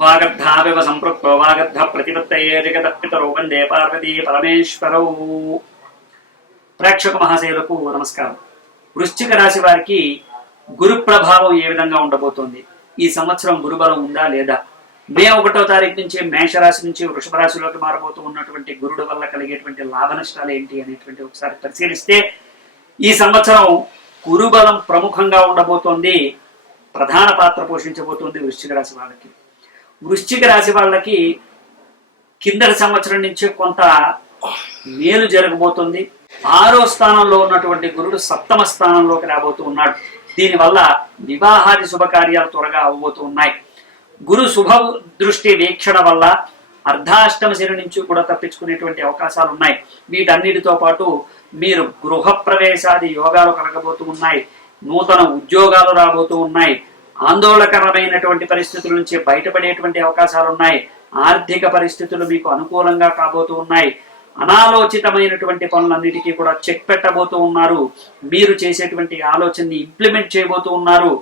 వాగర్ధావివ సంపృక్తో వాగర్ధ ప్రతిపత్తయే జగతః పితరౌ వందే పార్వతీ పరమేశ్వరౌ. ప్రేక్షక మహాశయులకు నమస్కారం. వృశ్చిక రాశి వారికి గురు ప్రభావం ఏ విధంగా ఉండబోతోంది, ఈ సంవత్సరం గురుబలం ఉందా లేదా, మే 1వ తారీఖు నుంచి మేషరాశి నుంచి వృషభ రాశిలోకి మారబోతూ ఉన్నటువంటి గురుడు వల్ల కలిగేటువంటి లాభ నష్టాలు ఏంటి అనేటువంటి ఒకసారి పరిశీలిస్తే, ఈ సంవత్సరం గురుబలం ప్రముఖంగా ఉండబోతోంది, ప్రధాన పాత్ర పోషించబోతోంది వృశ్చిక రాశి వాళ్ళకి. వృశ్చిక రాశి వాళ్ళకి కిందటి సంవత్సరం నుంచి కొంత మేలు జరగబోతుంది. 6వ స్థానంలో ఉన్నటువంటి గురుడు 7వ స్థానంలోకి రాబోతూ ఉన్నాడు. దీనివల్ల వివాహాది శుభకార్యాలు త్వరగా అవ్వబోతూ ఉన్నాయి. గురు శుభ దృష్టి వీక్షణ వల్ల అర్ధాష్టమ శని నుంచి కూడా తప్పించుకునేటువంటి అవకాశాలు ఉన్నాయి. వీటన్నిటితో పాటు మీరు గృహ ప్రవేశాది యోగాలు కలగబోతూ ఉన్నాయి. నూతన ఉద్యోగాలు రాబోతూ ఉన్నాయి. ఆందోళనకరమైనటువంటి పరిస్థితుల నుంచి బయటపడేటువంటి అవకాశాలు ఉన్నాయి. ఆర్థిక పరిస్థితులు మీకు అనుకూలంగా కాబోతూ ఉన్నాయి. అనాలోచితమైనటువంటి పనులన్నిటికీ కూడా చెక్ పెట్టబోతూ ఉన్నారు. మీరు చేసేటువంటి ఆలోచనని ఇంప్లిమెంట్ చేయబోతూ ఉన్నారు.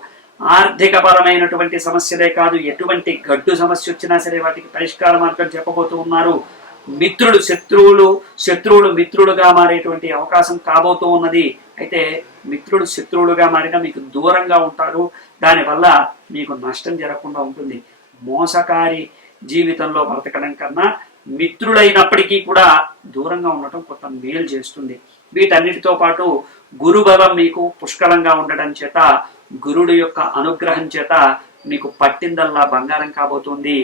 ఆర్థిక పరమైనటువంటి సమస్యలే కాదు, ఎటువంటి గడ్డు సమస్య వచ్చినా సరే వాటికి పరిష్కార మార్గం చెప్పబోతూ ఉన్నారు. మిత్రుడు శత్రువులు మిత్రులుగా మారేటువంటి అవకాశం కాబోతూ ఉన్నది. అయితే మిత్రుడు శత్రువులుగా మారినా మీకు దూరంగా ఉంటారు. దానివల్ల మీకు నష్టం జరగకుండా ఉంటుంది. మోసకారి జీవితంలో బ్రతకడం కన్నా మిత్రులైనప్పటికీ కూడా దూరంగా ఉండటం కొంత మేలు చేస్తుంది. వీటన్నిటితో పాటు గురు బలం మీకు పుష్కలంగా ఉండడం చేత, గురుడు యొక్క అనుగ్రహం చేత మీకు పట్టిందల్లా బంగారం కాబోతుంది.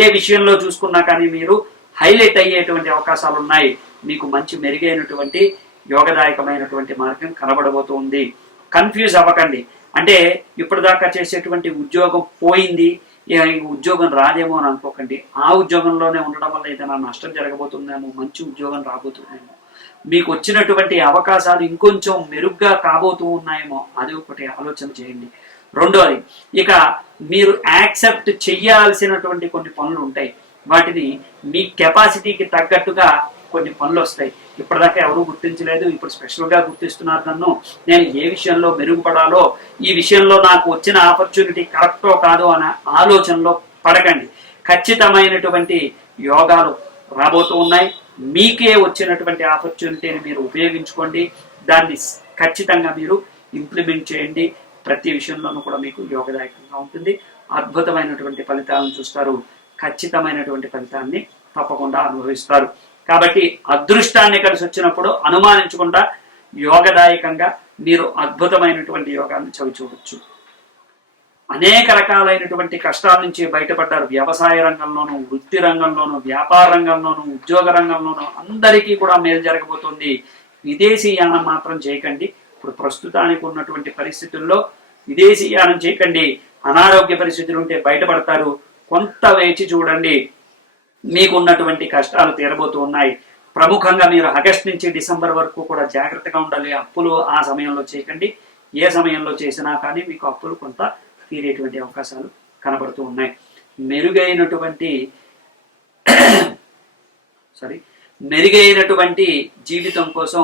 ఏ విషయంలో చూసుకున్నా కానీ మీరు హైలైట్ అయ్యేటువంటి అవకాశాలు ఉన్నాయి. మీకు మంచి మెరుగైనటువంటి యోగదాయకమైనటువంటి మార్గం కనబడబోతుంది. కన్ఫ్యూజ్ అవ్వకండి. అంటే ఇప్పటిదాకా చేసేటువంటి ఉద్యోగం పోయింది, ఈ ఉద్యోగం రాదేమో అని అనుకోకండి. ఆ ఉద్యోగంలోనే ఉండడం వల్ల ఏదైనా నష్టం జరగబోతుందేమో, మంచి ఉద్యోగం రాబోతుందేమో, మీకు వచ్చినటువంటి అవకాశాలు ఇంకొంచెం మెరుగ్గా కాబోతూ ఉన్నాయేమో, అది ఒకటి ఆలోచన చేయండి. రెండోది, ఇక మీరు యాక్సెప్ట్ చెయ్యాల్సినటువంటి కొన్ని పనులు ఉంటాయి. వాటిని మీ కెపాసిటీకి తగ్గట్టుగా కొన్ని పనులు వస్తాయి. ఇప్పటిదాకా ఎవరూ గుర్తించలేదు, ఇప్పుడు స్పెషల్గా గుర్తిస్తున్నారు నన్ను. నేను ఏ విషయంలో మెరుగుపడాలో, ఈ విషయంలో నాకు వచ్చిన ఆపర్చునిటీ కరెక్టో కాదో అనే ఆలోచనలో పడకండి. ఖచ్చితమైనటువంటి యోగాలు రాబోతూ ఉన్నాయి. మీకే వచ్చినటువంటి ఆపర్చునిటీని మీరు ఉపయోగించుకోండి. దాన్ని ఖచ్చితంగా మీరు ఇంప్లిమెంట్ చేయండి. ప్రతి విషయంలోనూ కూడా మీకు యోగదాయకంగా ఉంటుంది. అద్భుతమైనటువంటి ఫలితాలను చూస్తారు. ఖచ్చితమైనటువంటి ఫలితాన్ని తప్పకుండా అనుభవిస్తారు. కాబట్టి అదృష్టాన్ని కలిసి వచ్చినప్పుడు అనుమానించకుండా యోగదాయకంగా మీరు అద్భుతమైనటువంటి యోగాన్ని చవిచూడొచ్చు. అనేక రకాలైనటువంటి కష్టాల నుంచి బయటపడ్డారు. వ్యవసాయ రంగంలోనూ, వృత్తి రంగంలోనూ, వ్యాపార రంగంలోనూ, ఉద్యోగ రంగంలోనూ అందరికీ కూడా మేలు జరగబోతుంది. విదేశీయానం మాత్రం చేయకండి. ఇప్పుడు ప్రస్తుతానికి ఉన్నటువంటి పరిస్థితుల్లో విదేశీయానం చేయకండి. అనారోగ్య పరిస్థితులు ఉంటే బయటపడతారు. కొంత వేచి చూడండి. మీకున్నటువంటి కష్టాలు తీరబోతూ ఉన్నాయి. ప్రముఖంగా మీరు ఆగస్టు నుంచి డిసెంబర్ వరకు కూడా జాగ్రత్తగా ఉండాలి. అప్పులు ఆ సమయంలో చేయకండి. ఏ సమయంలో చేసినా కానీ మీకు అప్పులు కొంత తీరేటువంటి అవకాశాలు కనబడుతూ ఉన్నాయి. మెరుగైనటువంటి జీవితం కోసం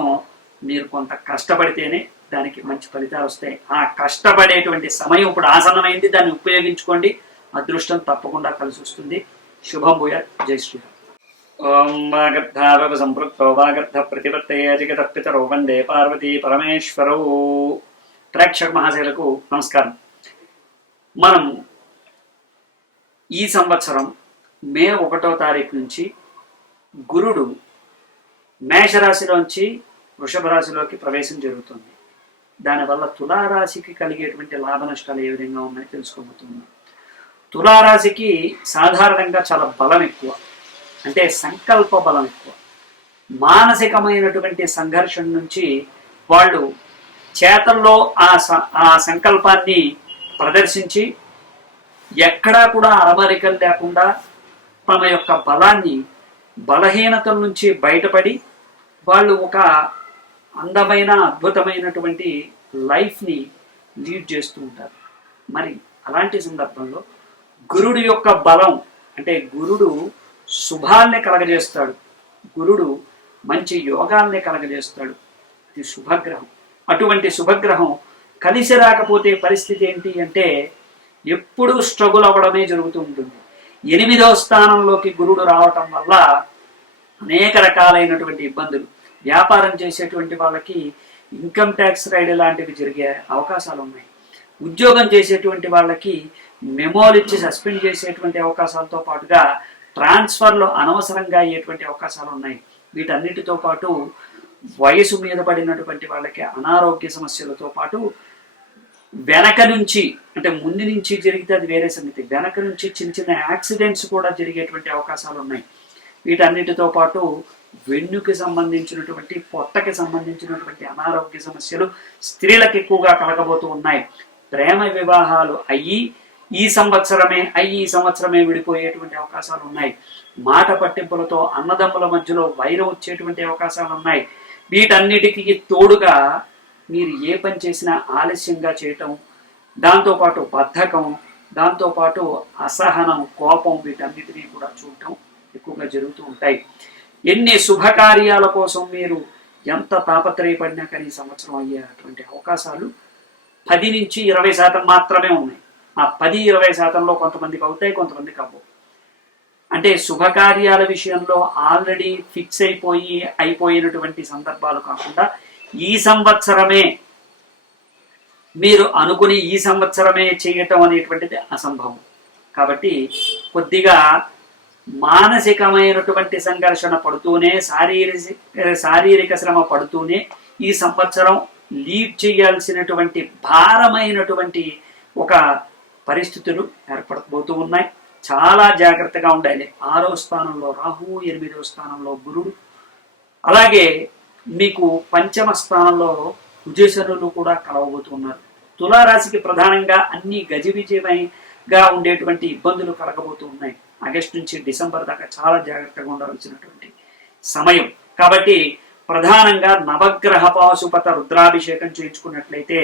మీరు కొంత కష్టపడితేనే దానికి మంచి ఫలితాలు వస్తాయి. ఆ కష్టపడేటువంటి సమయం ఇప్పుడు ఆసన్నమైంది. దాన్ని ఉపయోగించుకోండి. అదృష్టం తప్పకుండా కలిసి వస్తుంది. శుభం భూయాత్. జై శ్రీరామ్. ఓం వాగర్ధావివ సంపృక్తో వాగర్ధ ప్రతిపత్తయే జగతః పితరౌ వందే పార్వతీ పరమేశ్వరౌ. ప్రేక్షక మహాశయులకు నమస్కారం. మనం ఈ సంవత్సరం మే 1వ తారీఖు నుంచి గురుడు మేషరాశిలోంచి వృషభ రాశిలోకి ప్రవేశం జరుగుతుంది. దానివల్ల తులారాశికి కలిగేటువంటి లాభ నష్టాలు ఏ విధంగా ఉన్నాయో తెలుసుకోబోతున్నాం. తులారాశికి సాధారణంగా చాలా బలం ఎక్కువ, అంటే సంకల్ప బలం ఎక్కువ. మానసికమైనటువంటి సంఘర్షణ నుంచి వాళ్ళు చేతల్లో ఆ సంకల్పాన్ని ప్రదర్శించి ఎక్కడా కూడా అరమరికలు లేకుండా తమ యొక్క బలహీనతల నుంచి బయటపడి వాళ్ళు ఒక అందమైన అద్భుతమైనటువంటి లైఫ్ని లీడ్ చేస్తూ ఉంటారు. మరి అలాంటి సందర్భంలో గురుడు యొక్క బలం, అంటే గురుడు శుభాల్ని కలగజేస్తాడు. గురుడు మంచి యోగాల్ని కలగజేస్తాడు. అది శుభగ్రహం. అటువంటి శుభగ్రహం కలిసి రాకపోతే పరిస్థితి ఏంటి అంటే ఎప్పుడూ స్ట్రగుల్ అవ్వడమే జరుగుతూ ఉంటుంది. 8వ స్థానంలోకి గురుడు రావటం వల్ల అనేక రకాలైనటువంటి ఇబ్బందులు, వ్యాపారం చేసేటువంటి వాళ్ళకి ఇన్కమ్ ట్యాక్స్ రైడ్ లాంటివి జరిగే అవకాశాలు ఉన్నాయి. ఉద్యోగం చేసేటువంటి వాళ్ళకి మెమోలు ఇచ్చి సస్పెండ్ చేసేటువంటి అవకాశాలతో పాటుగా ట్రాన్స్ఫర్లు అనవసరంగా అయ్యేటువంటి అవకాశాలు ఉన్నాయి. వీటన్నిటితో పాటు వయసు మీద పడినటువంటి వాళ్ళకి అనారోగ్య సమస్యలతో పాటు వెనక నుంచి, అంటే ముందు నుంచి జరిగితే అది వేరే సంగతి, వెనక నుంచి చిన్న చిన్న యాక్సిడెంట్స్ కూడా జరిగేటువంటి అవకాశాలు ఉన్నాయి. వీటన్నిటితో పాటు వెన్నుకి సంబంధించినటువంటి, పొట్టకి సంబంధించినటువంటి అనారోగ్య సమస్యలు స్త్రీలకు ఎక్కువగా కలగబోతూ ఉన్నాయి. ప్రేమ వివాహాలు ఈ సంవత్సరమే విడిపోయేటువంటి అవకాశాలు ఉన్నాయి. మాట పట్టింపులతో అన్నదమ్ముల మధ్యలో వైరం వచ్చేటువంటి అవకాశాలు ఉన్నాయి. వీటన్నిటికీ తోడుగా మీరు ఏ పని చేసినా ఆలస్యంగా చేయటం, దాంతోపాటు బద్ధకం, దాంతోపాటు అసహనం, కోపం, వీటన్నిటినీ కూడా చూడటం ఎక్కువగా జరుగుతూ ఉంటాయి. ఎన్ని శుభకార్యాల కోసం మీరు ఎంత తాపత్రయపడినా కానీ సంవత్సరం అయ్యేటువంటి అవకాశాలు 10 నుంచి 20% మాత్రమే ఉన్నాయి. ఆ 10-20%లో కొంతమందికి అవుతాయి, కొంతమందికి అవ్వవు. అంటే శుభకార్యాల విషయంలో ఆల్రెడీ ఫిక్స్ అయిపోయినటువంటి సందర్భాలు కాకుండా ఈ సంవత్సరమే మీరు అనుకుని ఈ సంవత్సరమే చేయటం అనేటువంటిది అసంభవం. కాబట్టి కొద్దిగా మానసికమైనటువంటి సంఘర్షణ పడుతూనే, శారీరక శ్రమ పడుతూనే ఈ సంవత్సరం లీడ్ చేయాల్సినటువంటి భారమైనటువంటి ఒక పరిస్థితులు ఏర్పడబోతూ ఉన్నాయి. చాలా జాగ్రత్తగా ఉండాలి. 6వ స్థానంలో రాహువు, 8వ స్థానంలో గురుడు, అలాగే మీకు 5వ స్థానంలో కుజశనులు కూడా కలవబోతున్నారు. తులారాశికి ప్రధానంగా అన్ని గజిబిజిగా ఉండేటువంటి ఇబ్బందులు కలగబోతూ ఉన్నాయి. ఆగస్టు నుంచి డిసెంబర్ దాకా చాలా జాగ్రత్తగా ఉండాల్సినటువంటి సమయం. కాబట్టి ప్రధానంగా నవగ్రహ పాశుపత రుద్రాభిషేకం చేయించుకున్నట్లయితే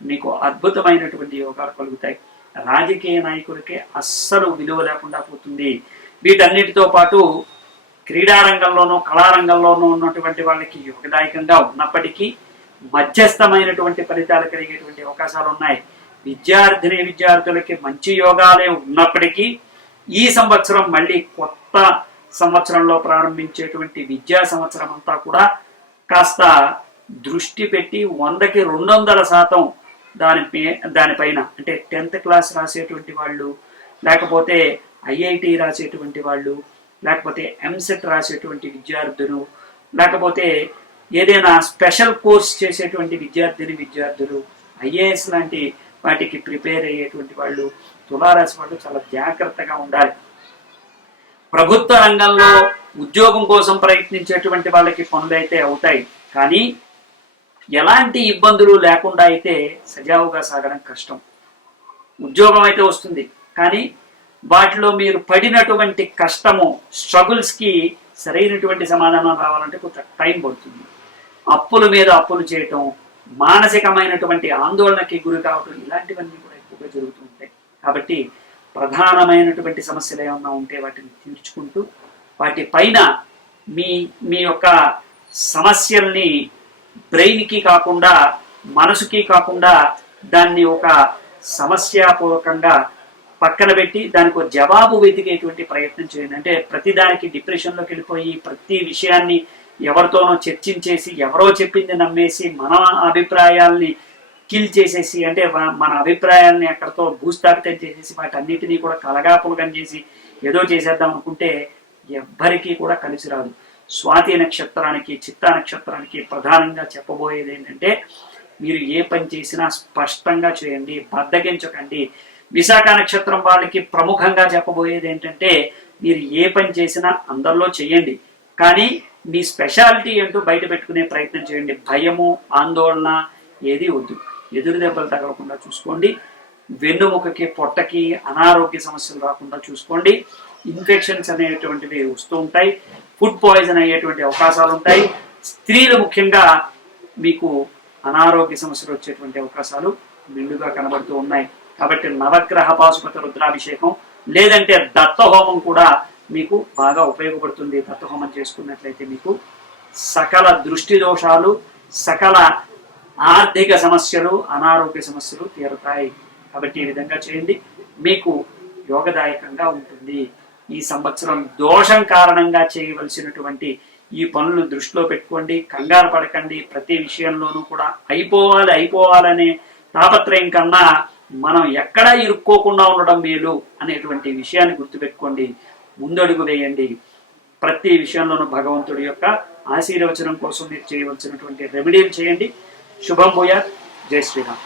మీకు అద్భుతమైనటువంటి యోగాలు కలుగుతాయి. రాజకీయ నాయకులకే అస్సలు విలువ లేకుండా పోతుంది. వీటన్నిటితో పాటు క్రీడారంగంలోనూ కళారంగంలోనూ ఉన్నటువంటి వాళ్ళకి యోగదాయకంగా ఉన్నప్పటికీ మధ్యస్థమైనటువంటి ఫలితాలు కలిగేటువంటి అవకాశాలు ఉన్నాయి. విద్యార్థులకి మంచి యోగాలే ఉన్నప్పటికీ ఈ సంవత్సరం మళ్ళీ కొత్త సంవత్సరంలో ప్రారంభించేటువంటి విద్యా సంవత్సరం అంతా కూడా కాస్త దృష్టి పెట్టి 100కి 200% దానిపైన, అంటే 10th క్లాస్ రాసేటువంటి వాళ్ళు, లేకపోతే IIT రాసేటువంటి వాళ్ళు, లేకపోతే ఎంసెట్ రాసేటువంటి విద్యార్థులు, లేకపోతే ఏదైనా స్పెషల్ కోర్స్ చేసేటువంటి విద్యార్థులు, IAS లాంటి వాటికి ప్రిపేర్ అయ్యేటువంటి వాళ్ళు, తులారాశి వాళ్ళు చాలా జాగ్రత్తగా ఉండాలి. ప్రభుత్వ రంగంలో ఉద్యోగం కోసం ప్రయత్నించేటువంటి వాళ్ళకి పనులు అయితే అవుతాయి, కానీ ఎలాంటి ఇబ్బందులు లేకుండా అయితే సజావుగా సాగడం కష్టం. ఉద్యోగం అయితే వస్తుంది, కానీ వాటిలో మీరు పడినటువంటి కష్టము, స్ట్రగుల్స్కి సరైనటువంటి సమాధానం రావాలంటే కొంత టైం పడుతుంది. అప్పుల మీద అప్పులు చేయటం, మానసికమైనటువంటి ఆందోళనకి గురి కావటం, ఇలాంటివన్నీ కూడా ఎక్కువగా జరుగుతూ ఉంటాయి. కాబట్టి ప్రధానమైనటువంటి సమస్యలు ఏమన్నా ఉంటే వాటిని తీర్చుకుంటూ వాటిపైన మీ యొక్క సమస్యల్ని బ్రెయిన్కి కాకుండా, మనసుకి కాకుండా దాన్ని ఒక సమస్యాపూర్వకంగా పక్కన పెట్టి దానికి ఒక జవాబు వెతికేటువంటి ప్రయత్నం చేయండి. అంటే ప్రతిదానికి డిప్రెషన్లోకి వెళ్ళిపోయి ప్రతి విషయాన్ని ఎవరితోనో చర్చించేసి, ఎవరో చెప్పింది నమ్మేసి, మన అభిప్రాయాల్ని కిల్ చేసేసి, అంటే మన అభిప్రాయాల్ని అక్కడతో భూస్థాపితం చేసేసి వాటన్నిటినీ కూడా కలగాపులగం చేసి ఏదో చేసేద్దాం అనుకుంటే ఎవ్వరికీ కూడా కలిసి రాదు. స్వాతి నక్షత్రానికి, చిత్తా నక్షత్రానికి ప్రధానంగా చెప్పబోయేది ఏంటంటే, మీరు ఏ పని చేసినా స్పష్టంగా చేయండి, బద్దగించకండి. విశాఖ నక్షత్రం వాళ్ళకి ప్రముఖంగా చెప్పబోయేది ఏంటంటే, మీరు ఏ పని చేసినా అందరిలో చేయండి, కానీ మీ స్పెషాలిటీ అంటూ బయట పెట్టుకునే ప్రయత్నం చేయండి. భయము, ఆందోళన ఏది వద్దు. ఎదురు దెబ్బలు తగలకుండా చూసుకోండి. వెన్నుముకకి, పొట్టకి అనారోగ్య సమస్యలు రాకుండా చూసుకోండి. ఇన్ఫెక్షన్స్ అనేటువంటివి వస్తూ ఉంటాయి. ఫుడ్ పాయిజన్ అయ్యేటువంటి అవకాశాలు ఉంటాయి. స్త్రీలు ముఖ్యంగా మీకు అనారోగ్య సమస్యలు వచ్చేటువంటి అవకాశాలు మెండుగా కనబడుతూ ఉన్నాయి. కాబట్టి నవగ్రహ పాశుపత రుద్రాభిషేకం లేదంటే దత్తహోమం కూడా మీకు బాగా ఉపయోగపడుతుంది. దత్తహోమం చేసుకున్నట్లయితే మీకు సకల దృష్టి దోషాలు, సకల ఆర్థిక సమస్యలు, అనారోగ్య సమస్యలు తీరుతాయి. కాబట్టి ఈ విధంగా చేయండి. మీకు యోగదాయకంగా ఉంటుంది. ఈ సంవత్సరం దోషం కారణంగా చేయవలసినటువంటి ఈ పనులు దృష్టిలో పెట్టుకోండి. కంగారు పడకండి. ప్రతి విషయంలోనూ కూడా అయిపోవాలనే తాపత్రయం కన్నా మనం ఎక్కడా ఇరుక్కోకుండా ఉండడం మేలు అనేటువంటి విషయాన్ని గుర్తుపెట్టుకోండి. ముందడుగు వేయండి. ప్రతి విషయంలోనూ భగవంతుడి యొక్క ఆశీర్వచనం కోసం మీరు చేయవలసినటువంటి రెమెడీలు చేయండి. శుభం భూయాత్. జై శ్రీరామ్.